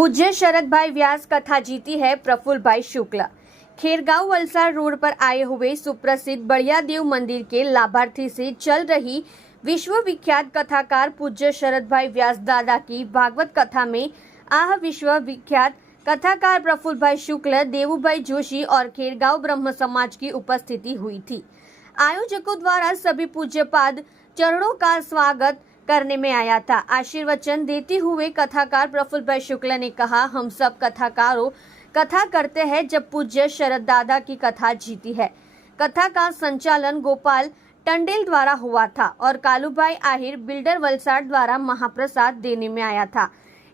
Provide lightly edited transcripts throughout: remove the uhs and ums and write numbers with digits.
पूज्य शरद भाई व्यास कथा जीती है प्रफुल्ल भाई शुक्ला। खेरगांव वलसाड रोड पर आए हुए सुप्रसिद्ध बड़िया देव मंदिर के लाभार्थी से चल रही विश्व विख्यात कथाकार पूज्य शरद भाई व्यास दादा की भागवत कथा में आह विश्व विख्यात कथाकार प्रफुल्ल भाई शुक्ला, देवुभाई जोशी और खेरगांव ब्रह्म समाज की उपस्थिति हुई थी। आयोजकों द्वारा सभी पूज्यपाद चरणों का स्वागत करने में आया था। आशीर्वचन देते हुए कथाकार प्रफुल्ल भाई शुक्ला ने कहा, हम सब कथाकारों कथा करते हैं जब पूज्य शरद दादा की कथा जीती है। कथा का संचालन गोपाल टंडेल द्वारा हुआ था और कालूभाई आहिर बिल्डर वलसाड द्वारा महाप्रसाद देने में आया था।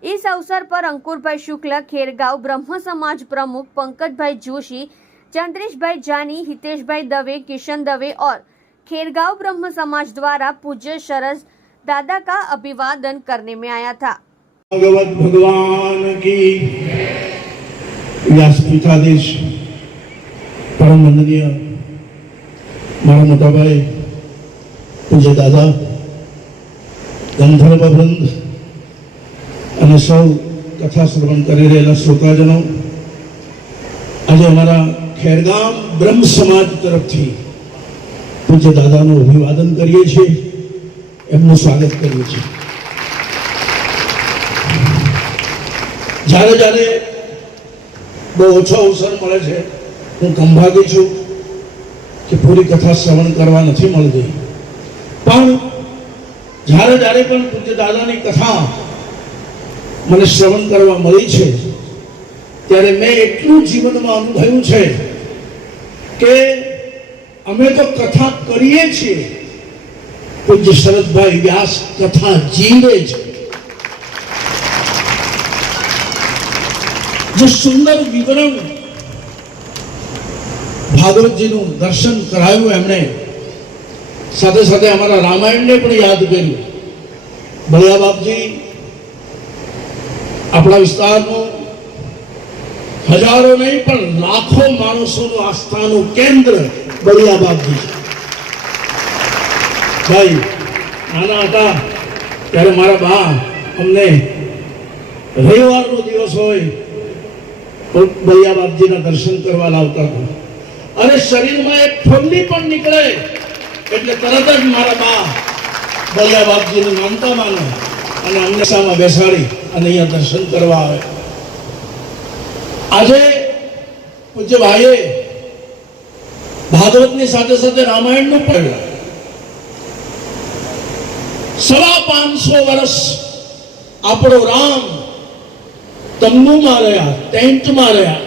इस अवसर पर अंकुर भाई शुक्ला, खेरगांव ब्रह्म समाज प्रमुख पंकज भाई जोशी, चंद्रेश भाई जानी, हितेश भाई दवे, किशन दवे और खेरगांव ब्रह्म समाज द्वारा पूज्य शरद दादा का अभिवादन करने में आया था। भगवत भगवान की व्यासपीठाधीश परम वंदनीय मारा मोटा भाई पूज्य दादा, गंधर्व वृंद અને સૌ કથા શ્રવણ કરી રહેલા શ્રોતાજનો, આજે અમારા ખેરગામ બ્રહ્મ સમાજ તરફથી પૂજ્ય દાદાનું અભિવાદન કરીએ છીએ, એમનું સ્વાગત કરીએ છીએ। જ્યારે જ્યારે બહુ ઓછો અવસર મળે છે, હું કંભાગી છું કે પૂરી કથા શ્રવણ કરવા નથી મળતી, પણ જ્યારે જ્યારે પણ પૂજ્ય દાદાની કથા મને શ્રવણ કરવા મળી છે, ત્યારે મેં એટલું જીવનમાં અનુભવ્યું છે કે અમે તો કથા કરીએ છીએ, પૂજ્ય શરદભાઈ વ્યાસ કથા જીવે છે। जो सुंदर विवरण भागवत जी નું દર્શન કરાયું એમણે, સાથે સાથે અમારા રામાયણને પણ યાદ કર્યું। બળિયા બાપજી આપણા વિસ્તારનું હજારો નહીં પણ લાખો માણસોનું આસ્થાનું કેન્દ્ર બળિયા બાપજી છે। ભાઈ નાના હતા ત્યારે મારા બા અમને રવિવારનો દિવસ હોય બળિયા બાપજીના દર્શન કરવા લાવતા હતા, અને શરીરમાં એક ઠંડી પણ નીકળે એટલે તરત જ મારા બા બળિયા બાપજીને માનતા માને અને અમને સામે બેસાડી અને અહીંયા દર્શન કરવા આવે। આજે પૂજ્ય ભાઈએ ભાગવતની સાથે સાથે રામાયણનું પણ 550 વર્ષ આપણો રામ તંબુમાં રહ્યા, ટેન્ટમાં રહ્યા,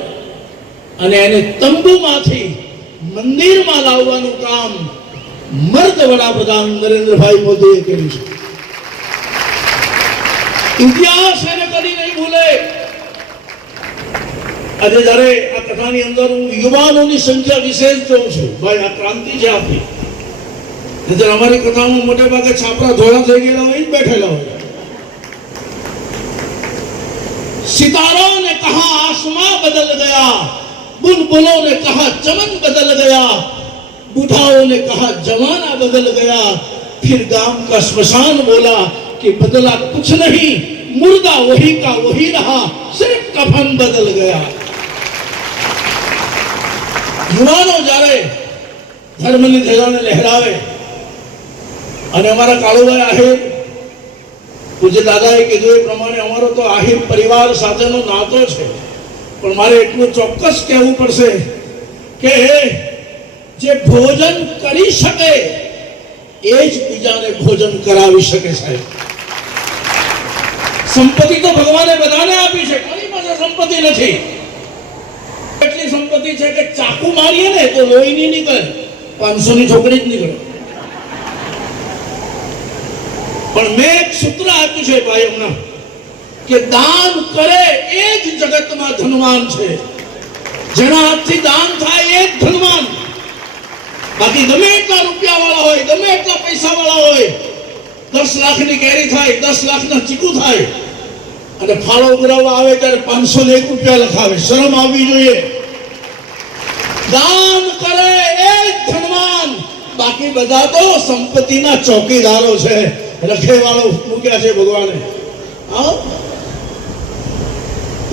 અને એને તંબુમાંથી મંદિરમાં લાવવાનું કામ મર્દ વડાપ્રધાન નરેન્દ્રભાઈ મોદીએ કર્યું છે। ઇતિહાસ એને કદી નહીં ભૂલે। આજે જ્યારે આ કથાની અંદર હું યુવાનોની સંખ્યા વિશેષ જોઉં છું, ભાઈ આ ક્રાંતિ છે આપણી। જ્યારે અમારી કથામાં મોટે ભાગે છાપરા ધોળા થઈ ગયેલા હોય, બેઠેલા હોય। सितारों ने कहा आसमां बदल गया, बुलबुलों ने कहा चमन बदल गया, बुढ़ाओं ने कहा जमाना बदल गया, फिर गांव का स्मशान बोला कि बदला कुछ नहीं, मुर्दा वही का वही रहा, सिर्फ कफन बदल गया। युवानो जारे धर्मनी ध्वजाने लहरावे અને અમારા કાળુભાઈ આહિર પૂજ્ય દાદાએ કીધું એ પ્રમાણે અમારો તો આહિર પરિવાર સાથેનો નાતો છે, પણ મારે એટલું ચોક્કસ કહેવું પડશે કે જે ભોજન કરી શકે એ જ બીજાને ભોજન કરાવી શકે। સાહેબ, સંપત્તિ તો ભગવાને બધાને આપી છે, કોની પાસે સંપત્તિ નથી? એટલી સંપત્તિ છે કે ચાકુ મારીએ ને તો લોહી નહીં નીકળે, 500 ની છોકરી જ નીકળે। પણ મેં એક સૂત્ર આપ્યું છે ભાઈ હમણાં કે દાન કરે એ જ જગતમાં ધનવાન છે। જેના હાથથી દાન થાય એ જ ધનવાન। બાકી ગમે એટલા રૂપિયાવાળા હોય, ગમે એટલા પૈસાવાળા હોય, 10 લાખની કેરી થાય, 10 લાખના ચીકુ થાય, અને ફાળો ઉઘરાવવા આવે ત્યારે 501 રૂપિયા લખાવે। શરમ આવવી જોઈએ। દાન કરે એ જ ધનવાન, બાકી બધા તો સંપત્તિના ચોકીદારો છે, રખેવાળો મૂક્યા છે ભગવાને।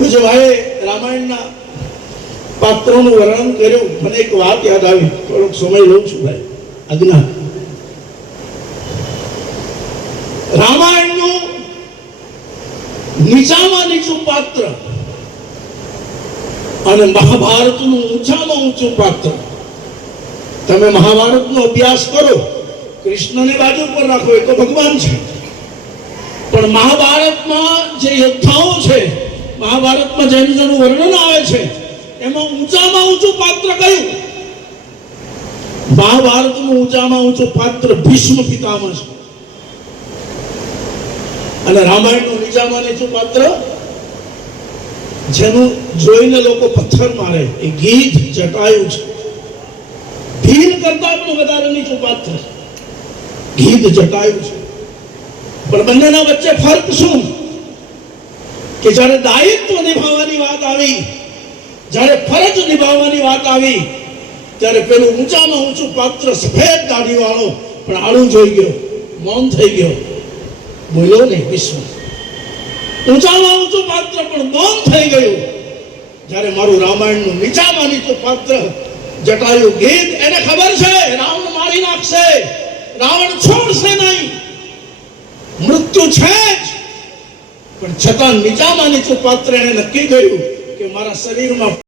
પૂજ્ય ભાઈએ રામાયણના પાત્રોનું વર્ણન કર્યું. મને એક વાત યાદ આવી, થોડોક સમય લઉં છું ભાઈ, આજ્ઞા. રામાયણનું નીચામાં નીચું પાત્ર અને મહાભારતનું ઊંચામાં ઊંચું પાત્ર. તમે મહાભારતનો અભ્યાસ કરો, કૃષ્ણને બાજુ પર રાખો, એ તો ભગવાન છે, પણ મહાભારતમાં જે યોદ્ધાઓ છે, મહાભારતમાં જેનું જેનું વર્ણન આવે છે, એમાં ઊંચામાં ઊંચું પાત્ર કયું? મહાભારતનું ઊંચામાં ઊંચું પાત્ર ભીષ્મ પિતામહ છે. અને રામાયણનું નીચામાં નીચું પાત્ર જેનું જોઈને લોકો પથ્થર મારે, એ ગીધ જટાયુ છે. ભીમ કરતા પણ વધારે નીચું પાત્ર ગીધ જટાયુ છે. પણ બંનેના વચ્ચે ફરક શું? કે જ્યારે દાયિત્વ નિભાવવાની વાત આવી, જ્યારે ફરજ નિભાવવાની વાત આવી, ત્યારે પેલું ઊંચામાં ઊંચું પાત્ર સફેદ દાઢી વાળો પણ આળું જોઈ ગયો, મૌન થઈ ગયો, બોલ્યો નહીં. વિશ્વ ઊંચામાં ઊંચું પાત્ર પણ મૌન થઈ ગયું જ્યારે મારું રામાયણનું નીચામાં નીચું પાત્ર જટાયુ ગીધ, એને ખબર છે રાવણ મારી નાખશે, રાવણ છોડશે નહીં, મૃત્યુ છે જ, પણ છતાં નીચામાં નીચું પાત્ર એને નક્કી કર્યું કે મારા શરીરમાં